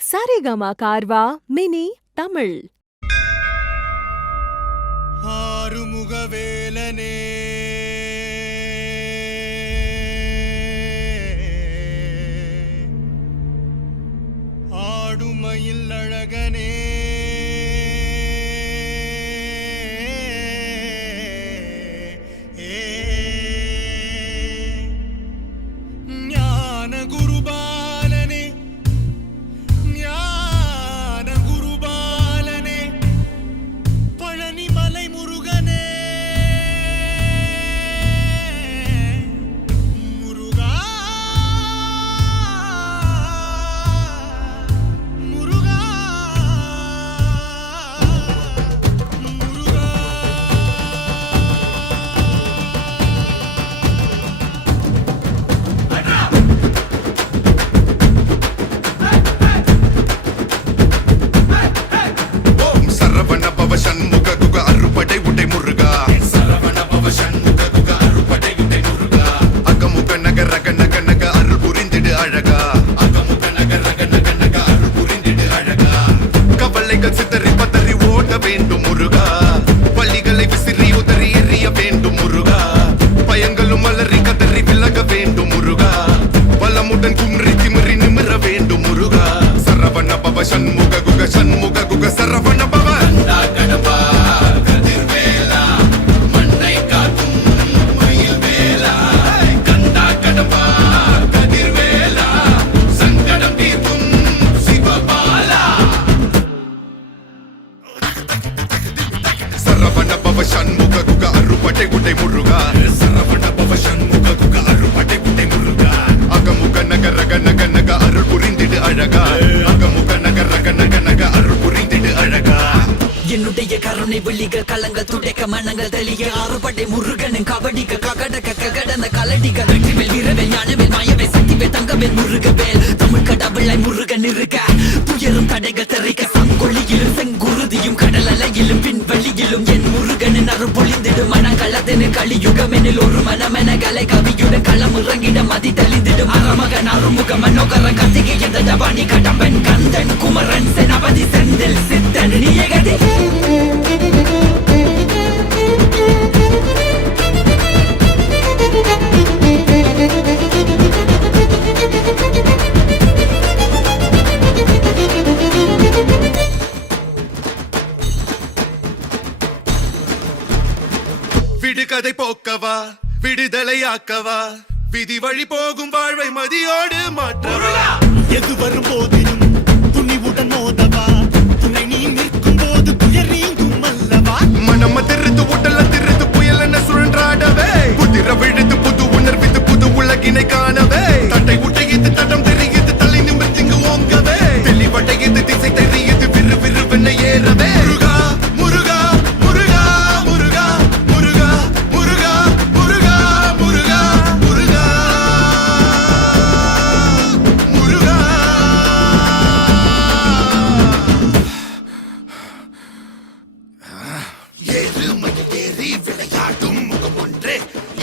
Saregama Carvaan mini Tamil. ஆறுமுகவேலனே ஆடுமயில் அழகனே ஞான குருபாலனே ஞான குருபாலனே பழனிமலை முருகனே முருகா முருகா முருகா ஓம் சரவண பவ சண்முக குக அறுபடை உடை முருகா சரவண பவ சண்முக குக அறுபடை உடை முருகா அகமுக நக ரக நக நக அருள் புரிந்திடு அழகா அகமுக நக ரக நக நக அருள் புரிந்திடு அழகா கவலைகள் சிதறி பதறி ஓட வேண்டும் முருகா பள்ளிகளை விசிறி உதறி எறிய வேண்டும் முருகா பயங்களும் மலரி கதறி விலக வேண்டும் முருகா பலமுடன் கும்ரி திமிரி நிமிர வேண்டும் முருகா சரவண பவ சண்முக குக சரவண பவ கடம்பா கதிர்வேலா மண்ணை காக்கும் மயில் வேலா கந்தா கடம்பா கதிர்வேலா சங்கடம் தீர்க்கும் சிவபாலா சரவண பவ சண்முக குக அறுபடை உடை முருகா சரவண பவ சண்முக குக அறுபடை உடை முருகா அகமுக நக ரக நக நக அருள் புரிந்திடு அழகா அகமுக நக ரக நக நக அருள் புரிந்திடு அழகா என்னுடைய கருணை விழிகள் கலங்கள் துடைக்க மனங்கள் தெளிய ஆறுபடை முருகனின் கபடிக ககடக ககடன கலடிக வெற்றிவேல் வீரவேல் ஞானவேல் மாயவேல் சக்திவேல் தங்கவேல் முருகவேல் தமிழ் கடவுளை முருகன் இருக்க துயரும் தடைகள் தெரிக்க சங்கொழியிலும் செங்குருதியும் கடல் அலையிலும் பின்வழியிலும் என் முருகனின் அருள் பொழிந்திடும் மனங்களதென கலியுகமெனில் ஒரு மனமென கலை கவியுடன் களம் இறங்கிட மதி தெளிந்திடும் அறமகன் அருமுக மனோகர கத்திகை எந்த டபானி கடம்பன் கந்தன் குமரன் செனபதி செந்தில் சித்தன் நீயகதி விடுகதை போக்கவா விடுதலையாக்கவா விதி வழி போகும் வாழ்வை மதியோடு மாற்றவா எது வரும் போதிலும் துணிவுடன் மோதவா துணை நீ நிற்கும் போது துயர் நீங்கும் அல்லவா மனம திருத்து உடல திருத்து புயல் என சுழன்றாடவே புதிர விழுத்து புது உணர்வித்து புது உலகினை காணவே தட்டை உடையது தடம் தெரியுது தலை நிமிர்த்திங்கு ஓங்கவே தெளிவடையது திசை தெரியுது விறு விறுவென ஏறவே முருகா முருகா முருகா முருகா முருகா முருகா முருகா முருகா முருகா முருகா ஏறுமையில் ஏறி விளையாடும் முகம் ஒன்றே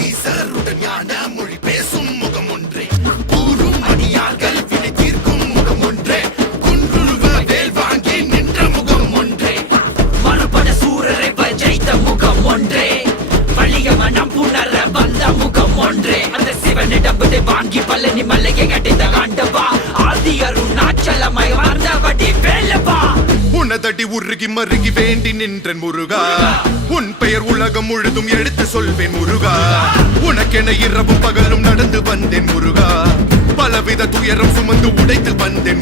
ஈசருடன் ஞான மொழி பேசும் முகம் ஒன்றே கூறும் அடியார்கள் வினை தீர்க்கும் முகம் ஒன்றே குன்றுருவ வேல் வாங்கி நின்ற முகம் ஒன்றே மறுபட சூரரை ஜெயித்த முகம் ஒன்றே வலிய மனம் புணர வந்த முகம் ஒன்றே அந்த சிவனிடம் விடை வாங்கி பழனி மலையை கட்டித்த ஆண்டவா ஆதி அருணாச்சலமாய் வாழ்ந்தபடி வேலவா உனதடி உருகி மருகி வேண்டி நின்றன் முருகா உன் பெயர் உலகம் முழுதும் எடுத்து சொல்வேன் முருகா உனக்கென இரவும் பகலும் நடந்து வந்தேன் முருகா பலவித துயரம் சுமந்து உடைத்து வந்தேன்